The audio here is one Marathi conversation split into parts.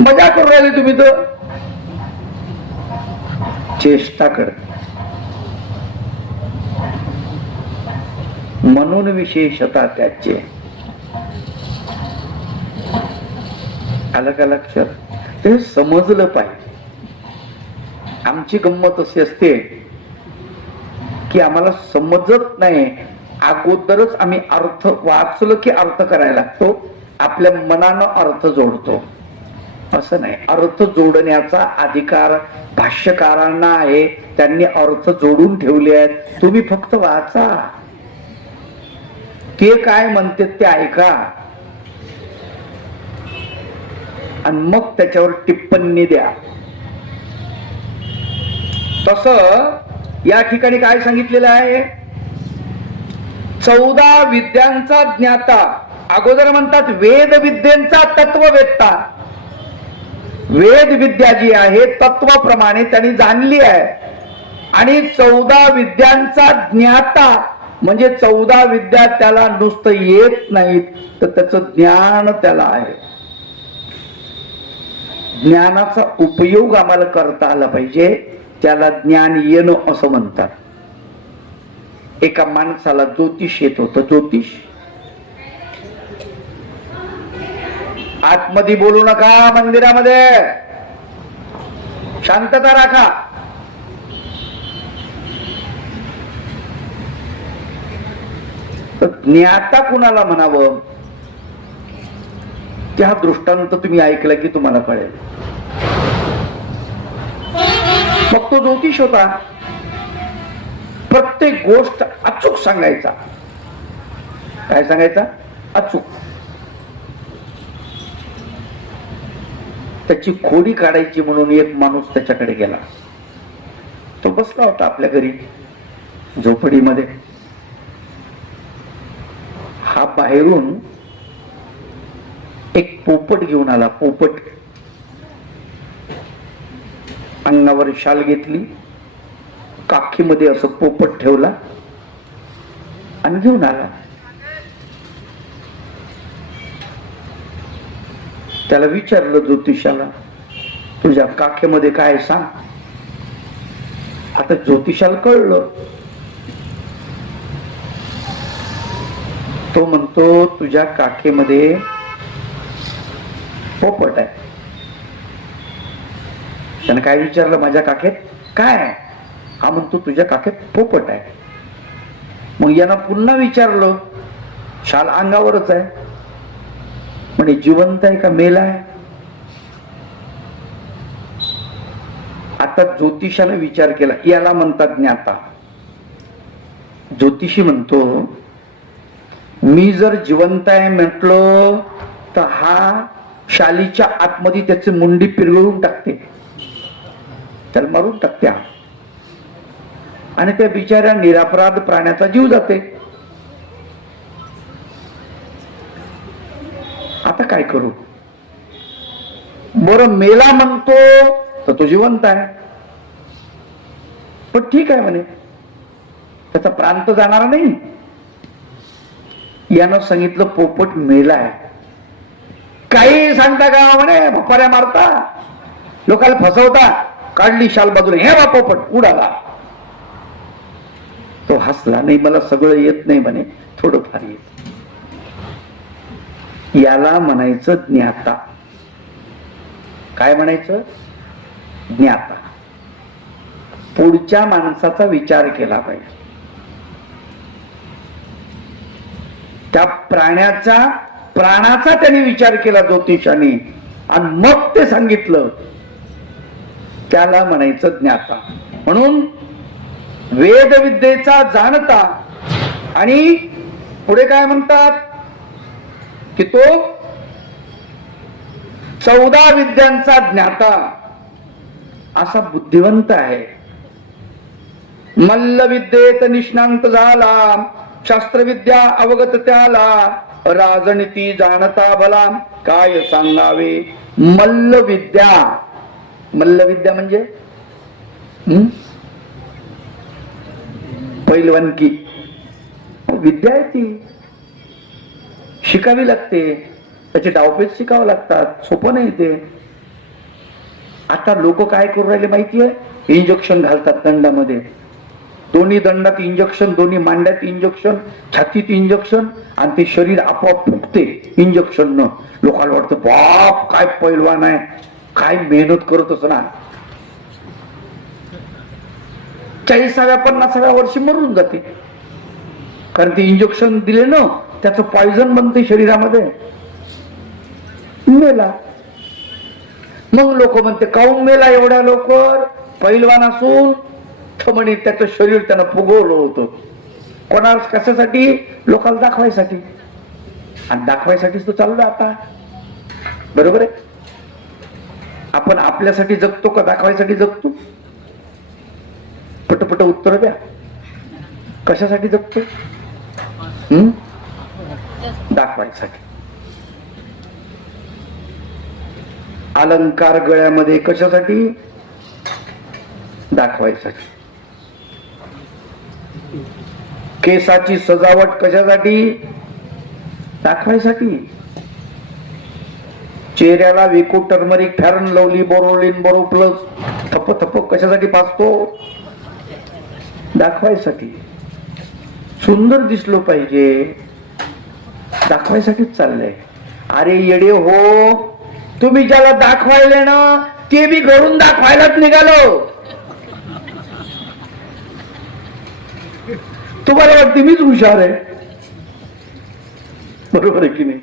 मजा करू राहिले तुम्ही तर चेष्टा कर. म्हणून विशेषता त्याचे. आलं का लक्षात? ते समजलं पाहिजे. आमची गंमत अशी असते की आम्हाला समजत नाही, अगोदरच आम्ही अर्थ वाचलं की अर्थ करायला लागतो, आपल्या मनानं अर्थ जोडतो. असं नाही, अर्थ जोडण्याचा अधिकार भाष्यकारांना आहे, त्यांनी अर्थ जोडून ठेवले आहेत. तुम्ही फक्त वाचा, ते काय म्हणते ते ऐका आणि मग त्याच्यावर टिप्पणी द्या. तस या ठिकाणी काय सांगितलेलं आहे? 14 विद्यांचा ज्ञाता. अगोदर म्हणतात वेद विद्यांचा तत्ववेत्ता. वेद विद्या जी आहे तत्वाप्रमाणे त्यांनी जाणली आहे. आणि 14 विद्यांचा ज्ञाता म्हणजे 14 विद्या त्याला नुसतं येत नाहीत, तर त्याचं ज्ञान त्याला आहे. ज्ञानाचा उपयोग आम्हाला करता आला पाहिजे, त्याला ज्ञान येणं असं म्हणतात. एका माणसाला ज्योतिष येत होतं. ज्योतिष आतमध्ये बोलू नका, मंदिरामध्ये शांतता राखा. तर ज्ञाता कुणाला म्हणावं त्या दृष्टांत तुम्ही ऐकलं की तुम्हाला कळेल. मग तो ज्योतिष होता. प्रत्येक गोष्ट अचूक सांगायचा. काय सांगायचा? अचूक. त्याची खोडी काढायची म्हणून एक माणूस त्याच्याकडे गेला. तो बसला होता आपल्या घरी झोपडीमध्ये. हा बाहेरून एक पोपट घेऊन आला. पोपट अंगावर शाल घेतली, काखीमध्ये असं पोपट ठेवला आणि घेऊन आला. त्याला विचारलं ज्योतिषाला, तुझ्या काखेमध्ये काय सांग. आता ज्योतिषाला कळलं. तो म्हणतो तुझ्या काखेमध्ये पोपट आहे. त्याने काय विचारलं, माझ्या काखेत काय आहे? हा म्हणतो तुझ्या काखेत पोपट आहे. मग यानं पुन्हा विचारलं, शाल अंगावरच आहे म्हणे, जिवंत आहे का मेला आहे? आता ज्योतिषाने विचार केला. याला म्हणतात ज्ञाता. ज्योतिषी म्हणतो मी जर जिवंत आहे म्हटलं तर हा शालीच्या आतमध्ये त्याची मुंडी पिरगळून टाकते, त्याला मारून टाकते आणि त्या बिचाऱ्या निरापराध प्राण्याचा जीव जाते. आता काय करू? बरं मेला म्हणतो तर तो जिवंत आहे, पण ठीक आहे म्हणे, त्याचा प्राण तर जाणार नाही. यानं सांगितलं पोपट मेलाय. काही सांगता का म्हणे, भपाऱ्या मारता, लोकांना फसवता. काढली शाल बाजूला, हे बा पोपट उडाला. तो हसला. नाही मला सगळं येत नाही म्हणे, थोडंफार येत. याला म्हणायचं ज्ञाता. काय म्हणायचं? ज्ञाता. पुढच्या माणसाचा विचार केला पाहिजे. त्या प्राण्याचा प्राणाचा त्याने विचार केला ज्योतिषाने आणि मग ते सांगितलं, त्याला म्हणायचं ज्ञाता. म्हणून वेदविद्येचा जाणता. आणि पुढे काय म्हणतात की तो 14 विद्यांचा ज्ञाता असा बुद्धिवंत आहे. मल्लविद्येत निष्णांत झाला, शास्त्रविद्या अवगत त्याला, राजनीती जाणता भला, काय सांगावे. मल्लविद्या. मल्लविद्या म्हणजे पैलवानकी विद्या आहे. ती शिकावी लागते, त्याचे डावपेच शिकावं लागतात. सोपं नाही ते. आता लोक काय करू राहिले माहितीये, इंजेक्शन घालतात दंडामध्ये, दोन्ही दंडात इंजेक्शन, दोन्ही मांड्यात इंजेक्शन, छातीत इंजेक्शन, आणि ते शरीर आपोआप फुगते इंजेक्शन न. लोकांना वाटतं बाप काय पैलवान आहे, काय मेहनत करत असणार. 40व्या 50व्या वर्षी मरून जाते, कारण ते इंजेक्शन दिले ना, त्याचं पॉइझन बनते शरीरामध्ये, मेला. मग लोक म्हणते काऊन मेला एवढ्या लवकर, पैलवान असून. तर म्हणे त्याचं शरीर त्यानं फुगवलं होतं. कोणाला कशासाठी, लोकांना दाखवायसाठी, आणि दाखवायसाठीच तो चालू आता. बरोबर आहे. आपण आपल्यासाठी जगतो का दाखवायसाठी जगतो? पटपट उत्तर द्या. कशासाठी जगतो? दाखवायसाठी. अलंकार गळ्यामध्ये कशासाठी? दाखवायसाठी. केसाची सजावट कशासाठी? दाखवायसाठी. चेहऱ्याला Vicco turmeric fair and lovely Boroline Boro plus थप थप कशासाठी पाचतो? दाखवायसाठी. सुंदर दिसलो पाहिजे, दाखवायसाठीच चाललंय. अरे येडे हो, तुम्ही ज्याला दाखवायले ना ते बी घरून दाखवायलाच निघालो. तुम्हाला वाटते मीच हुशार आहे, बरोबर आहे की नाही?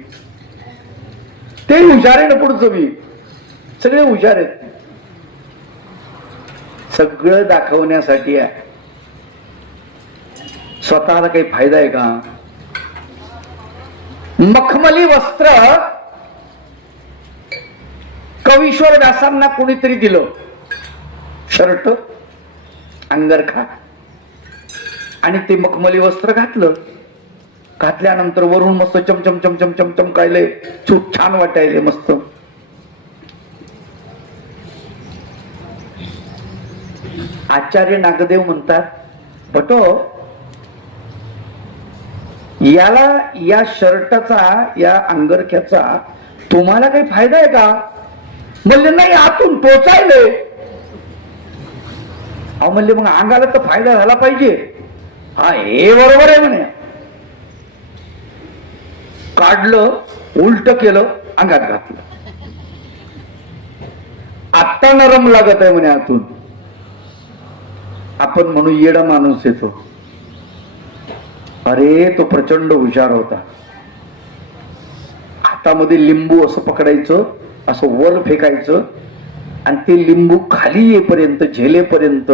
ते हुशार आहे ना, पुढचं बी सगळे हुशार आहेत. सगळं दाखवण्यासाठी आहे. स्वतःला काही फायदा आहे का? मखमली वस्त्र कवीश्वर व्यासांना कोणीतरी दिलं, शर्ट अंगरखा, आणि ते मखमली वस्त्र घातलं. घातल्यानंतर वरून मस्त चमचम चमचम चमचम कायले, खूप छान वाटायले मस्त. आचार्य नागदेव म्हणतात, बटो याला, या शर्टाचा, या अंगरख्याचा तुम्हाला काही फायदा आहे का? म्हणले नाही, आतून टोचायले. अहो म्हणले मग अंगाला तर फायदा झाला पाहिजे. हा हे बरोबर आहे म्हणे. काढलं, उलट केलं, अंगात घातलं. आत्ता नरम लागत आहे म्हणे आतून. आपण म्हणू येडा माणूस येतो. अरे तो प्रचंड हुशार होता. हातामध्ये लिंबू असं पकडायचं, असं वर फेकायचं, आणि ते लिंबू खाली येईपर्यंत, झेलेपर्यंत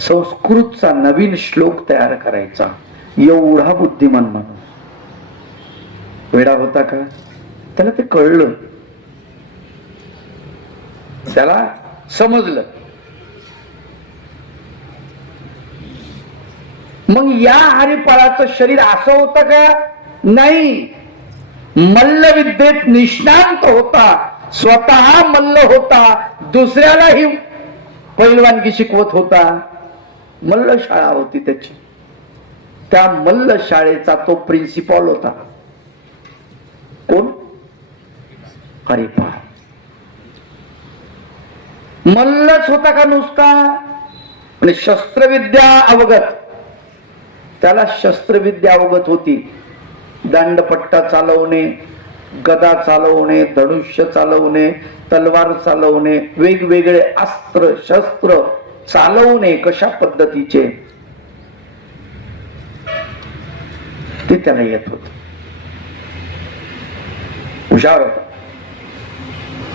संस्कृतचा नवीन श्लोक तयार करायचा. एवढा बुद्धिमान माणूस. वेडा होता का? त्याला ते कळलं, त्याला समजलं. मग या हरिपाळाचं शरीर असं होतं का? नाही. मल्लविद्येत निष्णांत होता, स्वतः मल्ल होता, दुसऱ्यालाही पैलवानगी शिकवत होता. मल्ल शाळा होती त्याची. त्या मल्ल शाळेचा तो प्रिन्सिपॉल होता. कोण? हरिपाळ. मल्लच होता का नुसता? आणि शस्त्रविद्या अवगत. त्याला शस्त्रविद्या अवगत होती. दांडपट्टा चालवणे, गदा चालवणे, धनुष्य चालवणे, तलवार चालवणे, वेगवेगळे अस्त्र शस्त्र चालवणे कशा पद्धतीचे ते त्याला येत होत. हुशार होता.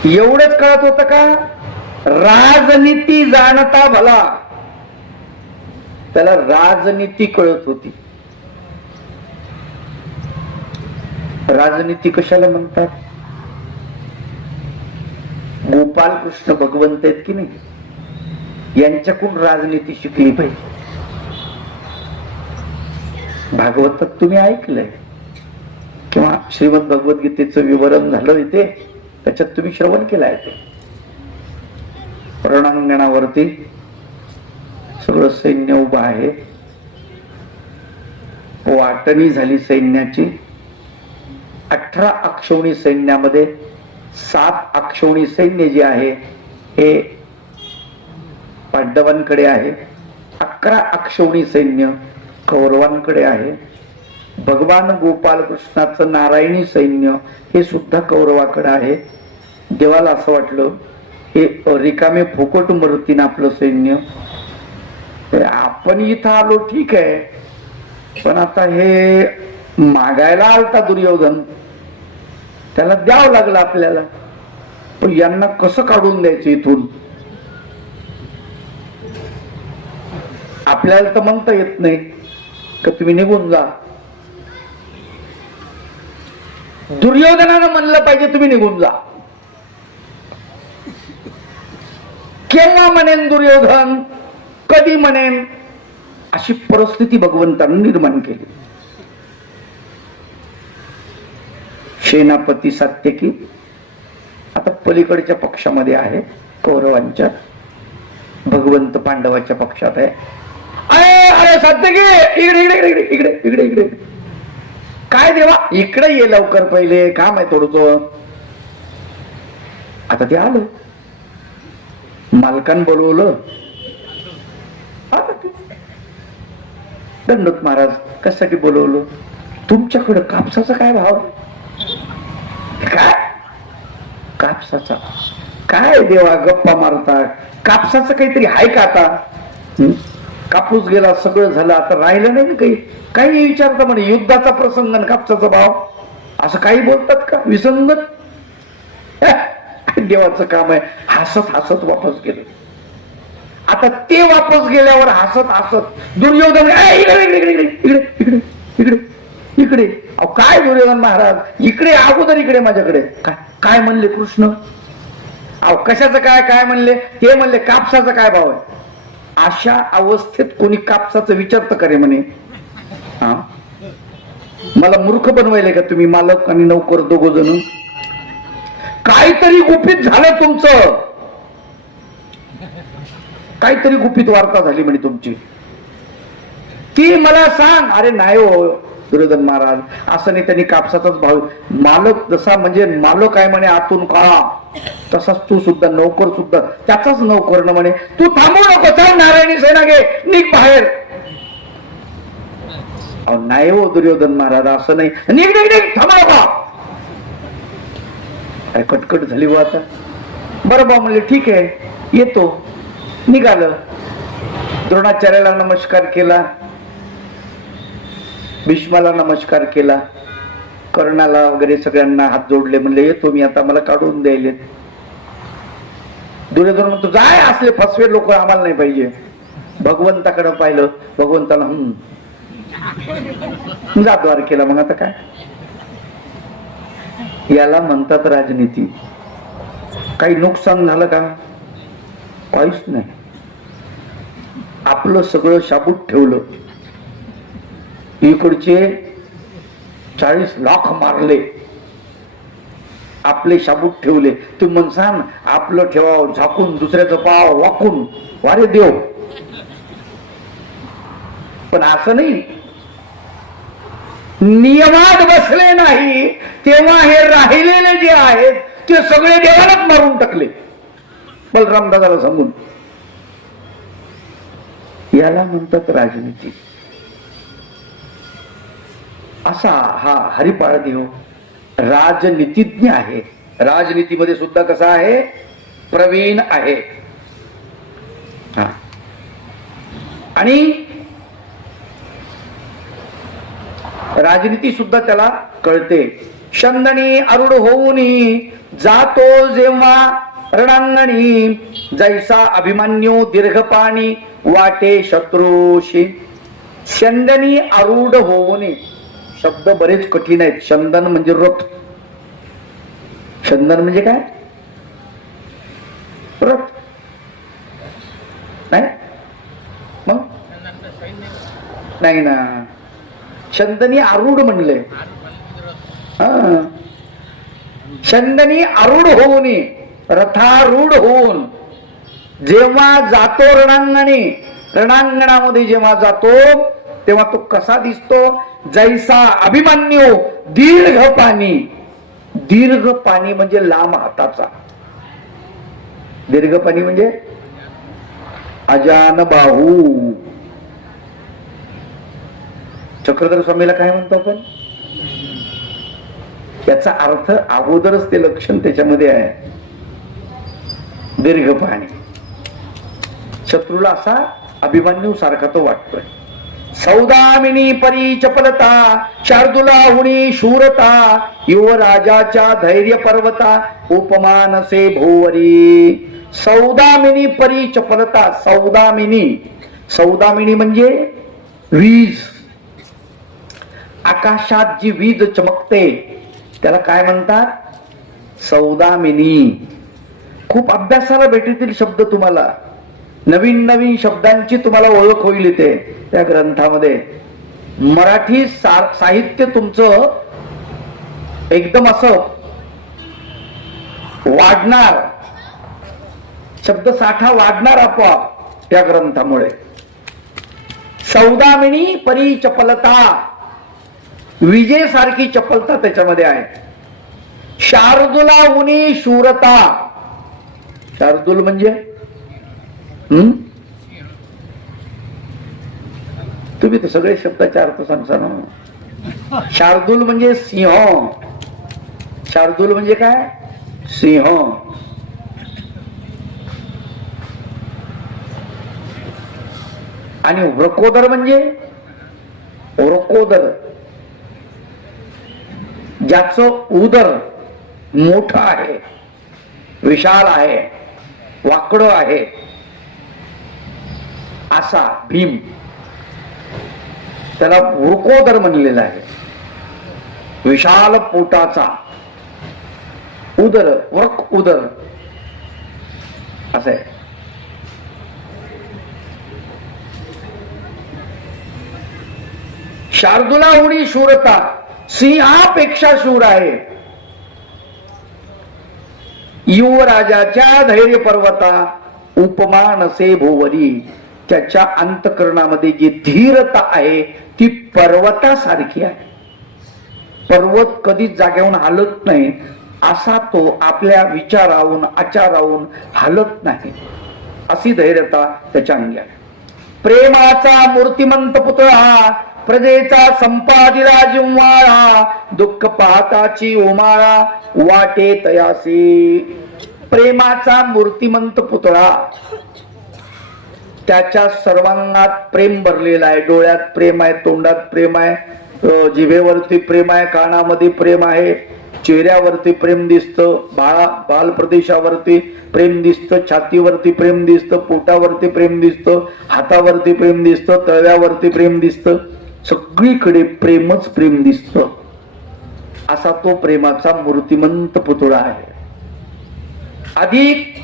एवढंच कळत होतं का? राजनीती जाणता भला. त्याला राजनीती कळत होती. राजनीती कशाला म्हणतात? गोपाल कृष्ण भगवंत आहेत की नाही, यांच्याकडून राजनीती शिकली पाहिजे. भागवतात तुम्ही ऐकलंय किंवा श्रीमद भगवद्गीतेचं विवरण झालं इथे, त्याच्यात तुम्ही श्रवण केलंय. ते रणांगणावरती सगळं सैन्य उभं आहे. वाटणी झाली सैन्याची. 18 अक्षौणी सैन्यामध्ये 7 अक्षौणी सैन्य जे आहे हे पांडवांकडे आहे, 11 अक्षौणी सैन्य कौरवांकडे आहे, भगवान गोपाल कृष्णाचं नारायणी सैन्य हे सुद्धा कौरवाकडे आहे. देवाला असं वाटलं हे रिकामे फुकट मरतीन आपलं सैन्य, आपण इथं आलो ठीक आहे, पण आता हे मागायला आलता दुर्योधन, त्याला द्यावं लागलं आपल्याला, पण यांना कसं काढून द्यायचं इथून. आपल्याला तर म्हणता येत नाही का तुम्ही निघून जा. दुर्योधनानं म्हणलं पाहिजे तुम्ही निघून जा. केव्हा म्हणेन दुर्योधन, कधी म्हणेन, अशी परिस्थिती भगवंतांनी निर्माण केली. सेनापती सात्यकी आता पलीकडच्या पक्षामध्ये आहे, कौरवांच्या, भगवंत पांडवाच्या पक्षात आहे. अरे सात्यकी इकडे इकडे इकडे इकडे इकडे इकडे, काय देवा इकडे ये लवकर, पहिले काम आहे थोडं. आता ते आलं, मालकान बोलवलं. दंडोत महाराज कशासाठी बोलवलं, तुमच्याकडे कापसाचा काय भाव. काय कापसाचा, काय देवा गप्पा मारता, कापसाचं काहीतरी आहे का आता. कापूस गेला, सगळं झालं, आता राहिलं नाही ना काही. काही विचारता म्हणे युद्धाचा प्रसंग आणि कापसाचा भाव, असं काही बोलतात का विसंगत. देवाचं काम आहे. हसत हसत वापस गेले. आता ते वापस गेल्यावर हसत हसत दुर्योधन इकडे इकडे इकडे इकडे इकडे इकडे. अहो काय दुर्योधन महाराज इकडे, अगोदर इकडे माझ्याकडे. काय काय म्हणले कृष्ण. अहो कशाचं काय काय म्हणले, ते म्हणले कापसाचा काय भाव आहे. अशा अवस्थेत कोणी कापसाचं विचारतं करे म्हणे. हा मला मूर्ख बनवायले का तुम्ही, मालक आणि नौकर दोघ जण. काहीतरी गुपित झालं तुमचं, काहीतरी गुपित वार्ता झाली म्हणे तुमची, ती मला सांग. अरे नाही हो दुर्योधन महाराज, असं नाही, त्यांनी कापसाचाच भाव. मालक जसा म्हणजे मालक आहे म्हणे आतून काळा, तसाच तू सुद्धा नौकर सुद्धा त्याचाच नौकर न म्हणे. तू थांबू नको, चल नारायणी सेना घे, निघ बाहेर. नाही हो दुर्योधन महाराज असं नाही, निघ निघ निघ, थांबू नका. काय कटकट झाली हो आता. बरं बा म्हणले ठीक आहे येतो. निघालं. द्रोणाचार्याला नमस्कार केला, भीष्माला नमस्कार केला, कर्णाला वगैरे सगळ्यांना हात जोडले. म्हणले येतो मी आता, मला काढून द्यायले. दुर्योधन म्हणतो जाय, असले फसवे लोक आम्हाला नाही पाहिजे. भगवंताकडे पाहिलं, भगवंताला जा द्वारकेला. मग आता काय, याला म्हणतात राजनीती. काही नुकसान झालं का, काहीच नाही. आपलं सगळं शाबूत ठेवलं, इकडचे 40 लाख मारले, आपले शाबूत ठेवले. तुम्ही म्हणसान आपलं ठेवावं झाकून, दुसऱ्याचं पाव वाकून, वारे देव. पण असं नाही, नियमात बसले नाही तेव्हा हे राहिलेले जे आहेत ते सगळे देवालाच मारून टाकले. बलराम दादाला सांगून. याला म्हणतात राजनीती. असा हा हरिपाळ देव राजनीतिज्ञ आहे. राजनीतीमध्ये सुद्धा कसा आहे, प्रवीण आहे. आणि राजनीती सुद्धा त्याला कळते. शंदनी अरुड होऊन जातो जेव्हा रणांगणी, जैसा अभिमन्यू दीर्घपाणी वाटे शत्रूशी. शंदनी आरूढ होऊन, शब्द बरेच कठीण आहेत. शंदन म्हणजे रथ. शंदन म्हणजे काय, रथ नाही. मग नाही ना, शंदनी आरूढ म्हणले. शंदनी आरूढ होऊन, रथारूढ होऊन जेव्हा जातो रणांगणी, रणांगणामध्ये जेव्हा जातो तेव्हा तो कसा दिसतो, जैसा अभिमन्यू दीर्घ पाणी. दीर्घ पाणी म्हणजे लांब हाताचा. दीर्घ पाणी म्हणजे अजान बाहू. चक्रधर स्वामीला काय म्हणतो आपण? याचा अर्थ अगोदरच ते लक्षण त्याच्यामध्ये आहे, दीर्घ पाहणे. शत्रूला असा अभिमन्यू सारखा तो वाटतोय. सौदामिनी परी चपलता, शार्दुलाहुनी शूरता, युवराजाच्या धैर्य पर्वता, उपमानसे भोवरी. सौदामिनी परी चपलता. सौदामिनी, सौदामिनी म्हणजे वीज. आकाशात जी वीज चमकते त्याला काय म्हणतात? सौदामिनी. खूप अभ्यासाला भेटतील शब्द तुम्हाला, नवीन नवीन शब्दांची तुम्हाला ओळख होईल इथे त्या ग्रंथामध्ये. मराठी साहित्य तुमचं एकदम असं वाढणार, शब्दसाठा वाढणार आपोआप त्या ग्रंथामुळे. सौदामिनी परी चपलता, विजेसारखी चपलता त्याच्यामध्ये आहे. शार्दुलाहुनी शूरता. शार्दूल म्हणजे तुम्ही तर सगळे शब्दाचे अर्थ सांगता ना. शार्दूल म्हणजे सिंह. शार्दूल म्हणजे काय? सिंह. आणि वृकोदर म्हणजे वृकोदर, ज्याचं उदर मोठं आहे, विशाल आहे, वाकडं आहे, असा भीम, त्याला वृकोदर म्हणलेला आहे. विशाल पोटाचा उदर, वृक उदर असं आहे. शार्दुलाहुनी शूरता, सिंहापेक्षा शूर आहे. युवराजाच्या धैर्य पर्वता, उपमानसे भोवरी. त्याच्या अंतकरणामध्ये जी धीरता आहे ती पर्वतासारखी आहे. पर्वत कधीच जागेहून हलत नाही, असा तो आपल्या विचाराहून आचाराहून हलत नाही, अशी धैर्यता त्याच्या अंगी आहे. प्रेमाचा मूर्तिमंत पुतळा, प्रजेचा संपादिला जिव्हाळा, दुःख पाहताची उमाळा, वाटे तयासी. प्रेमाचा मूर्तिमंत पुतळा, त्याच्या सर्वांगात प्रेम भरलेला आहे. डोळ्यात प्रेम आहे, तोंडात प्रेम आहे, जिभेवरती प्रेम आहे, कानामध्ये प्रेम आहे, चेहऱ्यावरती प्रेम दिसतं, बाल प्रदेशावरती प्रेम दिसतं, छातीवरती प्रेम दिसतं, पोटावरती प्रेम दिसतं, हातावरती प्रेम दिसतं, तळव्यावरती प्रेम दिसतं, सगळीकडे प्रेमच प्रेम दिसतं. असा तो प्रेमाचा मूर्तिमंत पुतळा आहे. अधिक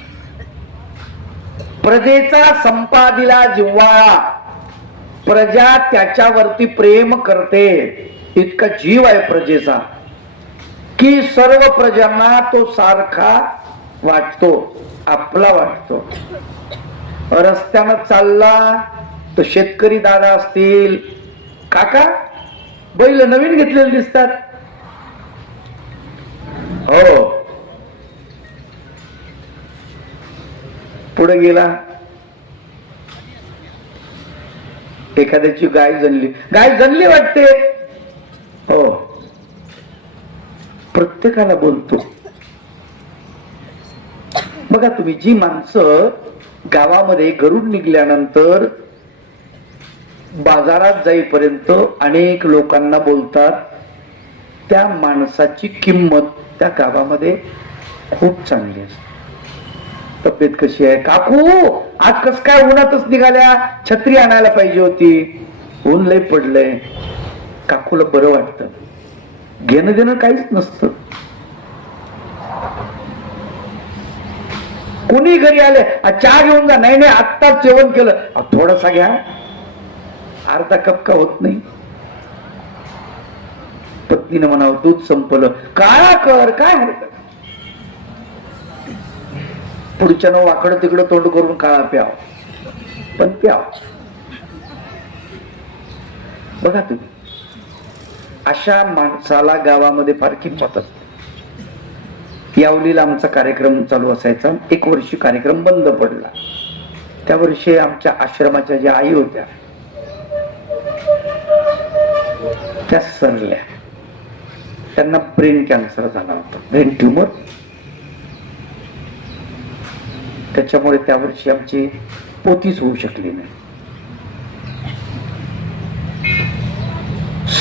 प्रजेचा संपादिला जिव्हाळा, प्रजा त्याच्यावरती प्रेम करते, इतका जीव आहे प्रजेचा की सर्व प्रजांना तो सारखा वाटतो, आपला वाटतो. रस्त्यानं चालला तर शेतकरी दादा असतील, काका बैल नवीन घेतलेले दिसतात, हो. पुढे गेला, एखाद्याची गाय जनली वाटते, हो. प्रत्येकाला बोलतो. बघा तुम्ही, जी माणसं गावामध्ये घरून निघल्यानंतर बाजारात जाईपर्यंत अनेक लोकांना बोलतात, त्या माणसाची किंमत त्या गावामध्ये खूप चांगली असते. तब्येत कशी आहे काकू, आज कस काय उन्हातच निघाल्या, छत्री आणायला पाहिजे होती, ऊन लय पडलंय. काकूला बरं वाटतं, घेणं देणं काहीच नसतं. कोणी घरी आले, चहा घेऊन जा, नाही नाही आत्ताच जेवण केलं, थोडासा घ्या, अर्धा कप का होत नाही. पत्नीनं म्हणावं दूध संपलं, काळा कर, काय हरकत, पुढच्यानं वाकडं तिकडं तोंड करून काळा प्याव, पण प्याव. बघा तुम्ही, अशा माणसाला गावामध्ये फार किंमत असते. यावलीला आमचा कार्यक्रम चालू असायचा, एक वर्षी कार्यक्रम बंद पडला. त्या वर्षी आमच्या आश्रमाच्या ज्या आई होत्या त्या सरल्या. त्यांना ब्रेन कॅन्सर झाला होता, ब्रेन ट्युमर. त्याच्यामुळे त्या वर्षी आमची पोतीच होऊ शकली नाही.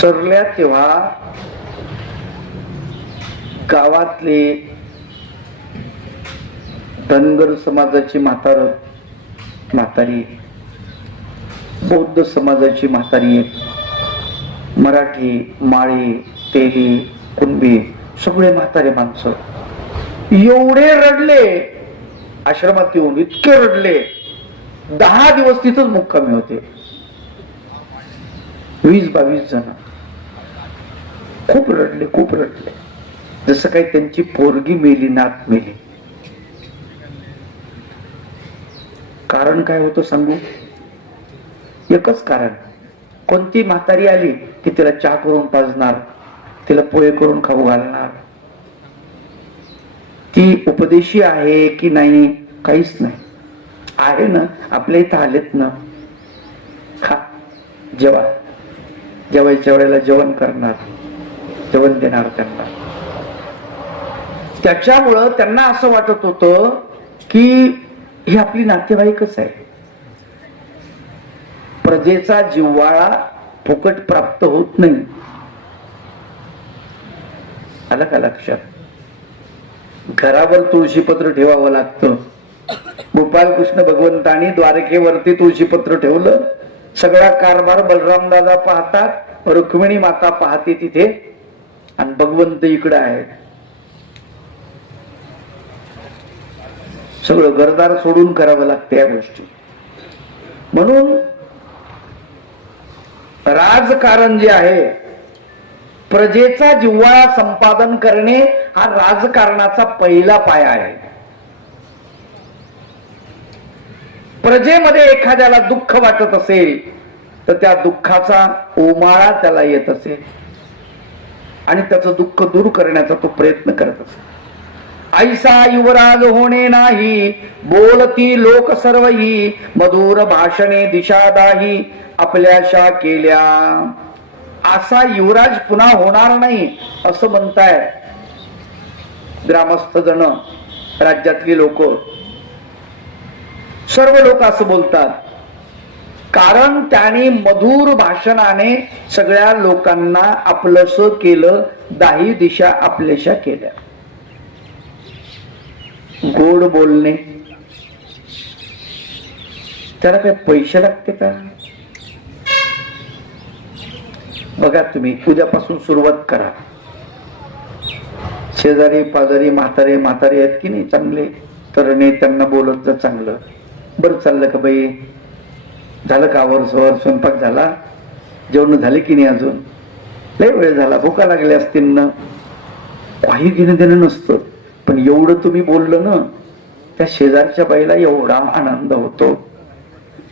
सरल्या तेव्हा गावातले धनगर समाजाची म्हातारी, बौद्ध समाजाची म्हातारी, मराठी, माळी, तेली, कुणबी सगळे म्हातारे माणसं एवढे रडले आश्रमात येऊन, इतके रडले. 10 दिवस तिथंच मुक्कामी होते. 20-22 जण खूप रडले, खूप रडले. जसं काही त्यांची पोरगी मेली, नात मेली. कारण काय होतं सांगू? एकच कारण. कोणती म्हातारी आली की तिला चहा करून पाजणार, तिला पोहे करून खाऊ घालणार. ती उपदेशी आहे की नाही काहीच नाही. आहे ना, आपल्या इथं आलेत ना, खा, जेवा, जेवायच्या वेळेला जेवण करणार, जेवण देणार त्यांना. त्याच्यामुळं त्यांना असं वाटत होतं की ही आपली नातेवाईकच आहे. प्रजेचा जिव्हाळा फुकट प्राप्त होत नाही. आलं का लक्षात? घरावर तुळशीपत्र ठेवावं लागतं. गोपालकृष्ण भगवंतांनी द्वारकेवरती तुळशीपत्र ठेवलं. सगळा कारभार बलराम दादा पाहतात, रुक्मिणी माता पाहते तिथे, आणि भगवंत इकडे आहे. सगळं घरदार सोडून करावं लागतं या गोष्टी. म्हणून राजकारण जे आहे, प्रजेचा जिव्हाळा संपादन करणे हा राजकारणाचा पहिला पाया आहे. प्रजेमध्ये एखाद्याला दुःख वाटत असेल तर त्या दुःखाचा उमाळा त्याला येत असेल आणि त्याचं दुःख दूर करण्याचा तो प्रयत्न करत असेल. ऐसा युवराज होणे नाही, बोलती लोक सर्वही, मधुर भाषणे दिशादाही, आपल्याशा केल्या. असा युवराज पुन्हा होणार नाही असं म्हणताय ग्रामस्थ जण, राज्यातली लोक, सर्व लोक असं बोलतात. कारण त्याने मधुर भाषणाने सगळ्या लोकांना आपलंस केलं, दाही दिशा आपल्याशा केल्या. गोड बोलणे त्याला काय पैसे लागते का? बघा तुम्ही, उद्यापासून सुरुवात करा. शेजारी पाजारी म्हातारे आहेत की नाही चांगले तरणे, त्यांना बोलत जा चांगलं. बरं चाललं का बाई, झालं का आवरसवर, स्वयंपाक झाला, जेवण झाले की नाही, अजून लय वेळ झाला, भुका लागल्या असतील ना. काही घेणं देणं नसतं, पण एवढं तुम्ही बोललं ना, त्या शेजारच्या बाईला एवढा आनंद होतो.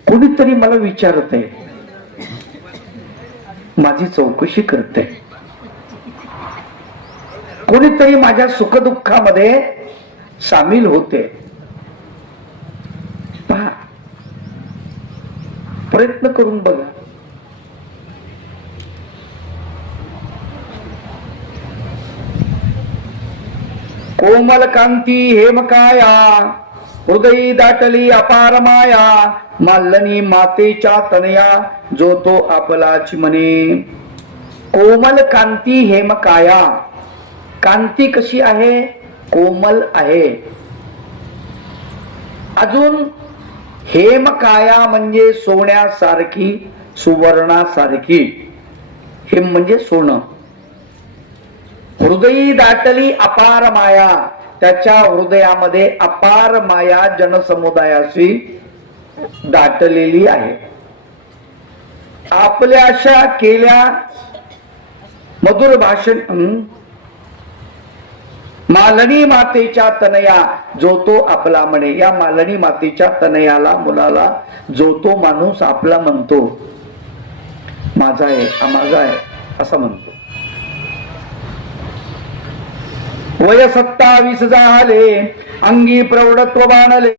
कोणीतरी मला विचारत आहे, माझी चौकशी करते, कोणीतरी माझ्या सुखदुःखामध्ये सामील होते. पहा, प्रयत्न करून बघा. कोमल कांती हेमकाया, हृदयी दाटली अपार माया, मालनी मातेच्या तनया, जो तो आपलाची म्हणे. कोमल कांती हेमकाया, कांती कशी आहे? कोमल आहे. अजून हेमकाया म्हणजे सोन्यासारखी, सुवर्णासारखी. हेम म्हणजे सोनं. हृदयी दाटली अपार माया, त्याच्या हृदयामध्ये अपार माया जनसमुदायाशी दाटलेली आहे. आपल्याशा केल्या मधुर भाषण, मालनी मातेच्या तनया, जो तो आपला म्हणे. या मालनी मातेच्या तनयाला, मुलाला जो तो माणूस आपला म्हणतो, माझा आहे, माझा आहे असं म्हणतो. वय 27 झाले, अंगी प्रौढत्व बाणले.